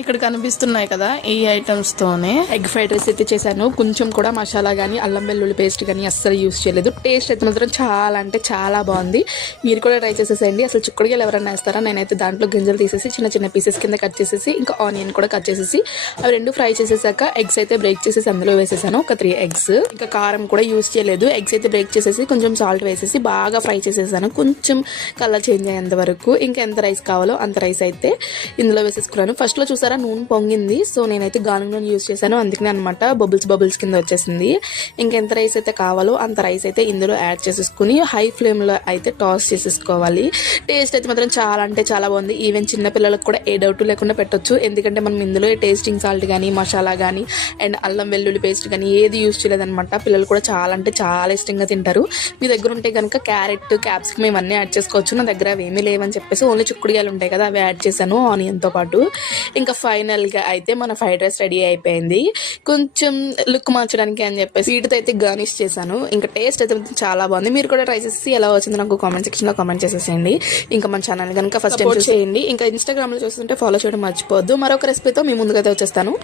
ఇక్కడ కనిపిస్తున్నాయి కదా ఈ ఐటమ్స్ తోనే ఎగ్ ఫ్రైడ్ రైస్ అయితే చేశాను. కొంచెం కూడా మసాలా గానీ అల్లం వెల్లుల్లి పేస్ట్ గానీ అస్సలు యూస్ చేయలేదు. టేస్ట్ అయితే మాత్రం చాలా అంటే చాలా బాగుంది. మీరు కూడా ట్రై చేసేసేయండి. అసలు చిక్కుడుకాయలు ఎవరైనా వేస్తారా? నేనైతే దాంట్లో గింజలు తీసేసి చిన్న చిన్న పీసెస్ కింద కట్ చేసేసి ఇంకా ఆనియన్ కూడా కట్ చేసేసి అవి రెండు ఫ్రై చేసేసాక ఎగ్స్ అయితే బ్రేక్ చేసేసి అందులో వేసేసాను. ఒక 3 eggs. ఇంకా కారం కూడా యూస్ చేయలేదు. ఎగ్స్ అయితే బ్రేక్ చేసేసి కొంచెం సాల్ట్ వేసేసి బాగా ఫ్రై చేసేసాను. కొంచెం కలర్ చేంజ్ అయ్యేంత వరకు. ఇంకా ఎంత రైస్ కావాలో అంత రైస్ అయితే ఇందులో వేసేసుకున్నాను. ఫస్ట్ లో చూసారా నూనె పొంగింది. సో నేనైతే గానుగ నూనె యూస్ చేశాను. అందుకనే అనమాట బబుల్స్ కింద వచ్చేసింది. ఇంకెంత రైస్ అయితే కావాలో అంత రైస్ అయితే ఇందులో యాడ్ చేసేసుకుని హై ఫ్లేమ్ లో అయితే టాస్ చేసేసుకోవాలి. టేస్ట్ అయితే మాత్రం చాలా అంటే చాలా బాగుంది. ఈవెన్ చిన్న పిల్లలకు కూడా ఏ డౌట్ లేకుండా పెట్టొచ్చు. ఎందుకంటే మనం ఇందులో టేస్టింగ్ సాల్ట్ కానీ మసాలా కానీ అండ్ అల్లం వెల్లుల్లి పేస్ట్ కానీ ఏది యూస్ చేయలేదన్నమాట. పిల్లలు కూడా చాలా అంటే చాలా ఇష్టంగా తింటారు. మీ దగ్గర ఉంటే కనుక క్యారెట్ క్యాప్సికమ్ ఇవన్నీ యాడ్ చేసుకోవచ్చు. నా దగ్గర అవి ఏమీ లేవని చెప్పేసి ఓన్లీ చిక్కుడుకాయలు ఉంటాయి కదా అవి యాడ్ చేశాను ఆనియన్ తో పాటు. ఇంకా ఫైనల్ గా అయితే మన ఫ్రైడ్ రైస్ రెడీ అయిపోయింది. కొంచెం లుక్ మార్చడానికి అని చెప్పేసి వీటితో అయితే గార్నిష్ చేశాను. ఇంకా టేస్ట్ అయితే చాలా బాగుంది. మీరు కూడా ట్రై చేసి ఎలా వచ్చిందో నాకు కామెంట్ సెక్షన్ లో కామెంట్ చేసేసేయండి. ఇంకా మన ఛానల్ కనుక ఫస్ట్ టైం చేయండి. ఇంకా ఇన్స్టాగ్రామ్ లో చూస్తుంటే ఫాలో చేయడం మర్చిపోవద్దు. మరొక రెసిపీతో మీ ముందుకైతే వచ్చేస్తాను.